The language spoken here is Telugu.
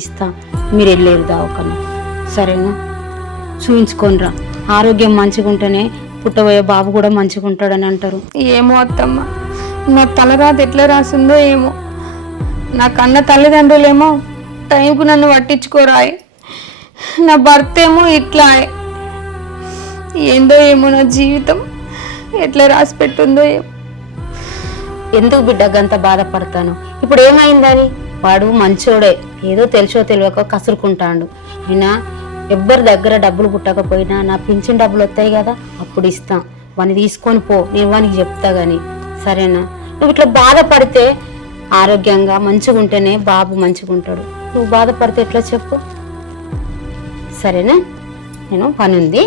ఇస్తా, మీరు వెళ్ళేది దావకన్నా. సరేనా? చూయించుకోనరా. ఆరోగ్యం మంచిగా ఉంటేనే పుట్టబోయే బాబు కూడా మంచిగా ఉంటాడని అంటారు. ఏమో అత్తమ్మ, నా తలరాత ఎట్లా రాసిందో ఏమో. నా కన్న తల్లిదండ్రులేమో టైంకు నన్ను పట్టించుకోరాయి, నా భర్త ఏమో ఇట్లా. ఏందో ఏమో నా జీవితం ఎట్లా రాసి పెట్టుందో ఏమో. ఎందుకు బిడ్డ గంత బాధపడతాను? ఇప్పుడు ఏమైందని? వాడు మంచోడే, ఏదో తెలుసో తెలియక కసురుకుంటాడు. అయినా ఎవ్వరి దగ్గర డబ్బులు పుట్టకపోయినా నా పింఛన్ డబ్బులు వస్తాయి కదా, అప్పుడు ఇస్తాం. వాడిని తీసుకొని పో, నేను వానికి చెప్తా గాని. సరేనా? నువ్వు ఇట్లా బాధపడితే, ఆరోగ్యంగా మంచిగా ఉంటేనే బాబు మంచిగా ఉంటాడు. నువ్వు బాధపడితే ఎట్లా చెప్పు? సరేనా? నేను పని ఉంది,